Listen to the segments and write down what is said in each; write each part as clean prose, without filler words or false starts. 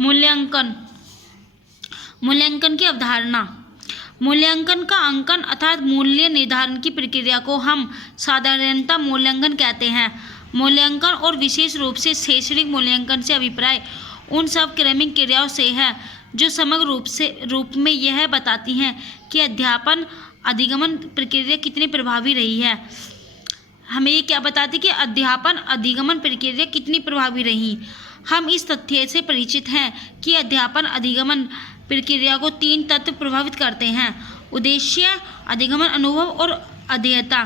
मूल्यांकन। मूल्यांकन की अवधारणा। मूल्यांकन का अंकन अर्थात मूल्य निर्धारण की प्रक्रिया को हम साधारणतः मूल्यांकन कहते हैं। मूल्यांकन और विशेष रूप से शैक्षणिक मूल्यांकन से अभिप्राय उन सब क्रमिक क्रियाओं से है जो समग्र रूप में यह बताती हैं कि अध्यापन अधिगमन प्रक्रिया कितनी प्रभावी रही है। हमें ये क्या बताती कि अध्यापन अधिगमन प्रक्रिया कितनी प्रभावी रही। हम इस तथ्य से परिचित हैं कि अध्यापन अधिगमन प्रक्रिया को 3 तत्व प्रभावित करते हैं: उद्देश्य, अधिगमन, अनुभव और अध्येयता।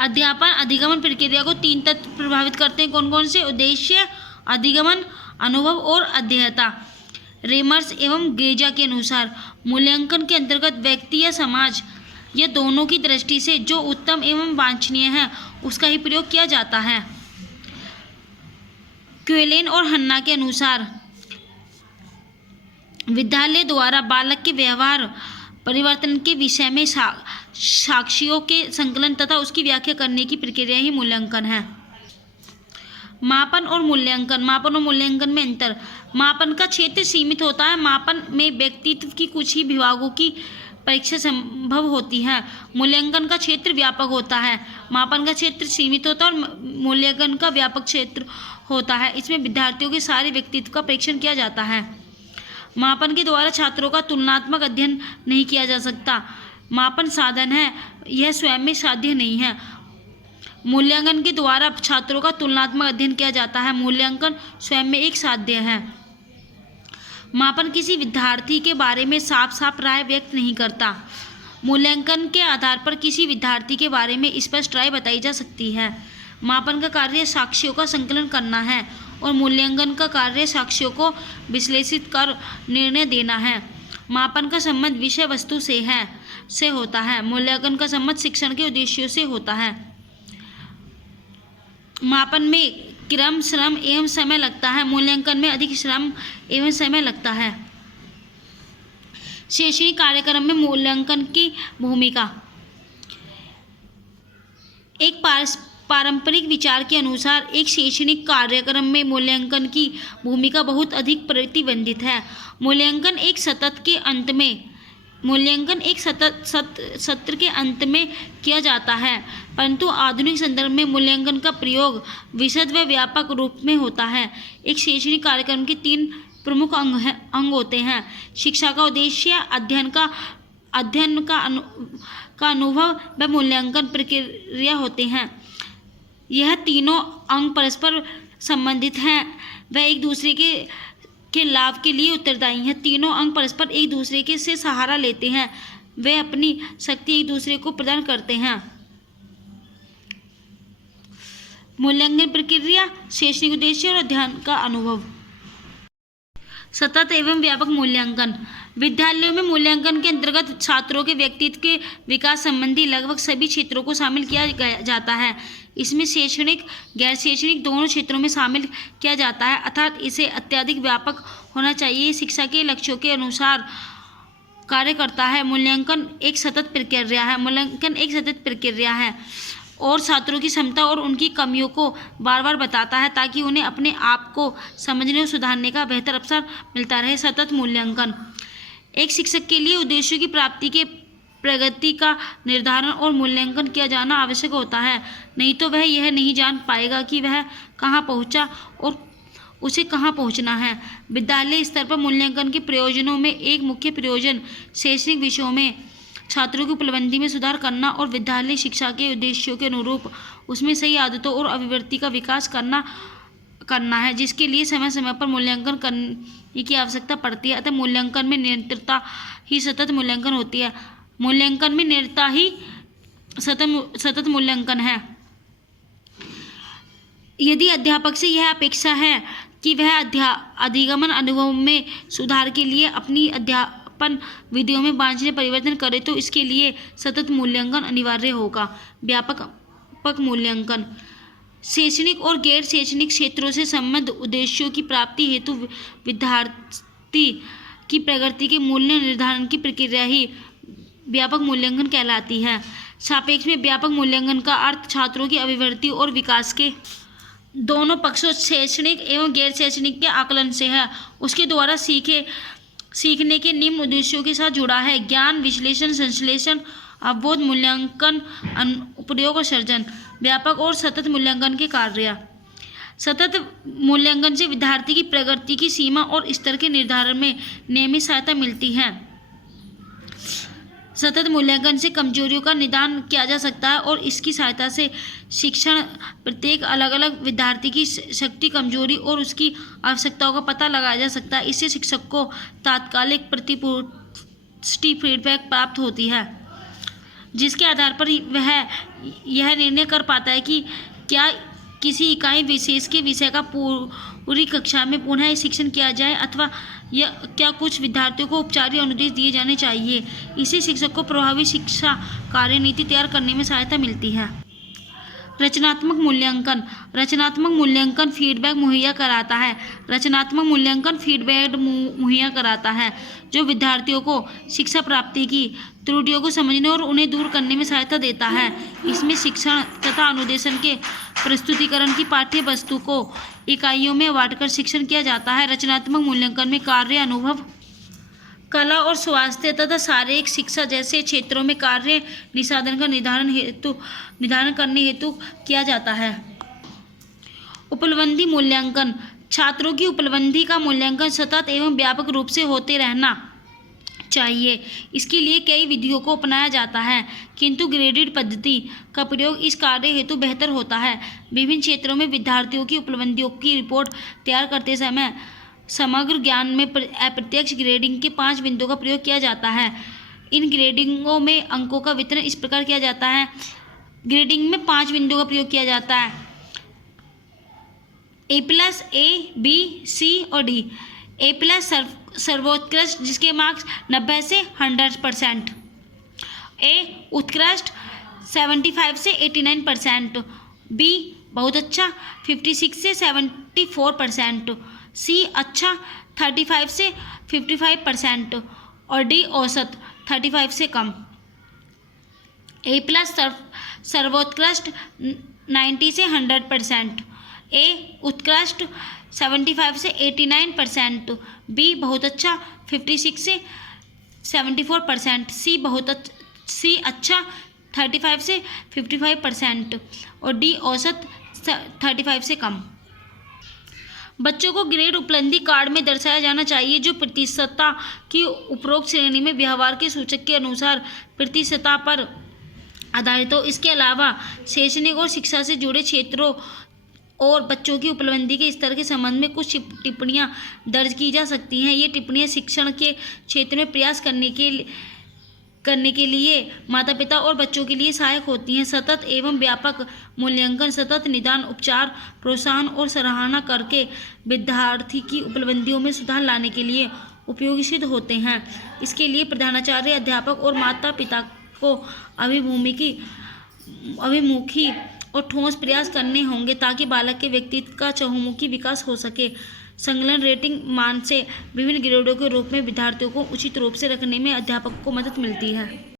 अध्यापन अधिगमन प्रक्रिया को 3 तत्व प्रभावित करते हैं। कौन कौन से? उद्देश्य, अधिगमन, अनुभव और अध्येयता। रेमर्स एवं गेजा के अनुसार मूल्यांकन के अंतर्गत व्यक्ति या समाज या दोनों की दृष्टि से जो उत्तम एवं वांछनीय है उसका ही प्रयोग किया जाता है। क्वेलेन और हन्ना के अनुसार विद्यालय द्वारा बालक के व्यवहार परिवर्तन के विषय में साक्ष्यों के संकलन तथा उसकी व्याख्या करने की प्रक्रिया ही मूल्यांकन है। मापन और मूल्यांकन। मापन और मूल्यांकन में अंतर। मापन का क्षेत्र सीमित होता है। मापन में व्यक्तित्व की कुछ ही विभागों की परीक्षा संभव होती है। मूल्यांकन का क्षेत्र व्यापक होता है। मापन का क्षेत्र सीमित होता है और मूल्यांकन का व्यापक क्षेत्र होता है। इसमें विद्यार्थियों के सारे व्यक्तित्व का परीक्षण किया जाता है। मापन के द्वारा छात्रों का तुलनात्मक अध्ययन नहीं किया जा सकता। मापन साधन है, यह स्वयं में साध्य नहीं है। मूल्यांकन के द्वारा छात्रों का तुलनात्मक अध्ययन किया जाता है। मूल्यांकन स्वयं में एक साध्य है। मापन किसी विद्यार्थी के बारे में साफ साफ राय व्यक्त नहीं करता। मूल्यांकन के आधार पर किसी विद्यार्थी के बारे में स्पष्ट राय बताई जा सकती है। मापन का कार्य साक्ष्यों का संकलन करना है और मूल्यांकन का कार्य साक्ष्यों को विश्लेषित कर निर्णय देना है। मापन का संबंध विषय वस्तु से होता है। मूल्यांकन का संबंध शिक्षण के उद्देश्यों से होता है। मापन में क्रम, श्रम एवं समय लगता है। मूल्यांकन में अधिक श्रम एवं समय लगता है। शैक्षणिक कार्यक्रम में मूल्यांकन की भूमिका। एक पारंपरिक विचार के अनुसार एक शैक्षणिक कार्यक्रम में मूल्यांकन की भूमिका बहुत अधिक प्रतिबंधित है। मूल्यांकन एक सत्र के अंत में किया जाता है, परंतु आधुनिक संदर्भ में मूल्यांकन का प्रयोग विशद व व्यापक रूप में होता है। एक शैक्षणिक कार्यक्रम के 3 प्रमुख अंग होते हैं: शिक्षा का उद्देश्य, अध्ययन का अनुभव व मूल्यांकन प्रक्रिया होते हैं। यह तीनों अंग परस्पर संबंधित हैं व एक दूसरे के लाभ के लिए उत्तरदायी हैं। तीनों अंग परस्पर एक दूसरे के से सहारा लेते हैं। वे अपनी शक्ति एक दूसरे को प्रदान करते हैं। मूल्यांकन प्रक्रिया, शैक्षणिक उद्देश्य और अध्ययन का अनुभव। सतत एवं व्यापक मूल्यांकन। विद्यालयों में मूल्यांकन के अंतर्गत छात्रों के व्यक्तित्व के विकास संबंधी लगभग सभी क्षेत्रों को शामिल किया जाता है। इसमें शैक्षणिक, गैर शैक्षणिक दोनों क्षेत्रों में शामिल किया जाता है, अर्थात इसे अत्यधिक व्यापक होना चाहिए। शिक्षा के लक्ष्यों के अनुसार कार्य करता है। मूल्यांकन एक सतत प्रक्रिया है और छात्रों की क्षमता और उनकी कमियों को बार बार बताता है ताकि उन्हें अपने आप को समझने और सुधारने का बेहतर अवसर मिलता रहे। सतत मूल्यांकन। एक शिक्षक के लिए उद्देश्यों की प्राप्ति के प्रगति का निर्धारण और मूल्यांकन किया जाना आवश्यक होता है, नहीं तो वह यह नहीं जान पाएगा कि वह कहाँ पहुँचा और उसे कहाँ पहुँचना है। विद्यालय स्तर पर मूल्यांकन के प्रयोजनों में एक मुख्य प्रयोजन शैक्षणिक विषयों में छात्रों की उपलब्धि में सुधार करना और विद्यालय शिक्षा के उद्देश्यों के अनुरूप उसमें सही आदतों और अभिवृत्ति का विकास करना है, जिसके लिए समय समय पर मूल्यांकन करने की आवश्यकता पड़ती है। अतः मूल्यांकन में निरंतरता ही सतत मूल्यांकन होती है। मूल्यांकन में निरंतरता ही सतत मूल्यांकन है। यदि अध्यापक से यह अपेक्षा है कि वह अधिगमन अनुभव में सुधार के लिए अपनी अध्यापन विधियों में वांछनीय परिवर्तन करे तो इसके लिए सतत मूल्यांकन अनिवार्य होगा। व्यापक मूल्यांकन। शैक्षणिक और गैर शैक्षणिक क्षेत्रों से संबद्ध उद्देश्यों की प्राप्ति हेतु विद्यार्थी की प्रगति के मूल्य निर्धारण की प्रक्रिया ही व्यापक मूल्यांकन कहलाती है। सापेक्ष में व्यापक मूल्यांकन का अर्थ छात्रों की अभिवृत्ति और विकास के दोनों पक्षों शैक्षणिक एवं गैर शैक्षणिक के आकलन से है। उसके द्वारा सीखने के निम्न उद्देश्यों के साथ जुड़ा है: ज्ञान विश्लेषण, संश्लेषण, अवबोध, मूल्यांकन, उपयोग और सर्जन। व्यापक और सतत मूल्यांकन के कार्य। सतत मूल्यांकन से विद्यार्थी की प्रगति की सीमा और स्तर के निर्धारण में नियमित सहायता मिलती है। सतत मूल्यांकन से कमजोरियों का निदान किया जा सकता है और इसकी सहायता से शिक्षण प्रत्येक अलग अलग विद्यार्थी की शक्ति, कमजोरी और उसकी आवश्यकताओं का पता लगाया जा सकता है। इससे शिक्षक को तात्कालिक प्रतिपुष्टि फीडबैक प्राप्त होती है, जिसके आधार पर वह यह निर्णय कर पाता है कि क्या किसी इकाई विशेष के विषय का पूरी कक्षा में पुनः शिक्षण किया जाए अथवा क्या कुछ विद्यार्थियों को औपचारिक अनुदेश दिए जाने चाहिए। इससे शिक्षक को प्रभावी शिक्षा कार्यनीति तैयार करने में सहायता मिलती है। रचनात्मक मूल्यांकन। रचनात्मक मूल्यांकन फीडबैक मुहैया कराता है। रचनात्मक मूल्यांकन फीडबैक मुहैया कराता है जो विद्यार्थियों को शिक्षा प्राप्ति की त्रुटियों को समझने और उन्हें दूर करने में सहायता देता है। इसमें शिक्षण तथा अनुदेशन के प्रस्तुतिकरण की पाठ्य वस्तु को इकाइयों में बांटकर शिक्षण किया जाता है। रचनात्मक मूल्यांकन में कार्य, अनुभव, कला और स्वास्थ्य तथा शारीरिक शिक्षा जैसे क्षेत्रों में कार्य निष्पादन का निर्धारण करने हेतु किया जाता है। उपलब्धि मूल्यांकन। छात्रों की उपलब्धि का मूल्यांकन सतत एवं व्यापक रूप से होते रहना चाहिए। इसके लिए कई विधियों को अपनाया जाता है, किंतु ग्रेडेड पद्धति का प्रयोग इस कार्य हेतु बेहतर होता है। विभिन्न क्षेत्रों में विद्यार्थियों की उपलब्धियों की रिपोर्ट तैयार करते समय समग्र ज्ञान में अप्रत्यक्ष ग्रेडिंग के 5 बिंदुओं का प्रयोग किया जाता है। इन ग्रेडिंगों में अंकों का वितरण इस प्रकार किया जाता है। ग्रेडिंग में 5 बिंदुओं का प्रयोग किया जाता है: A+, A, B, C और D। A+ सर्वोत्कृष्ट, जिसके मार्क्स 90 से 100%। A उत्कृष्ट 75 से 89%। B बहुत अच्छा 56 से 74%। C अच्छा 35 से 55% और D औसत 35 से कम। A+ सर्वोत्कृष्ट 90 से 100%। A उत्कृष्ट 75 से 89%। B बहुत अच्छा 56 से 74%। C अच्छा 35 से 55% और D औसत 35 से कम। बच्चों को ग्रेड उपलब्धि कार्ड में दर्शाया जाना चाहिए जो प्रतिशतता की उपरोक्त श्रेणी में व्यवहार के सूचक के अनुसार प्रतिशतता पर आधारित हो। इसके अलावा शैक्षणिक और शिक्षा से जुड़े क्षेत्रों और बच्चों की उपलब्धि के स्तर के संबंध में कुछ टिप्पणियां दर्ज की जा सकती हैं। ये टिप्पणियां शिक्षण के क्षेत्र में प्रयास करने के लिए माता पिता और बच्चों के लिए सहायक होती हैं। सतत एवं व्यापक मूल्यांकन, सतत निदान, उपचार, प्रोत्साहन और सराहना करके विद्यार्थी की उपलब्धियों में सुधार लाने के लिए उपयोगी सिद्ध होते हैं। इसके लिए प्रधानाचार्य, अध्यापक और माता पिता को अभिमुखी और ठोस प्रयास करने होंगे ताकि बालक के व्यक्तित्व का चहुमुखी विकास हो सके। संलग्न रेटिंग मान से विभिन्न ग्रेडों के रूप में विद्यार्थियों को उचित रूप से रखने में अध्यापक को मदद मिलती है।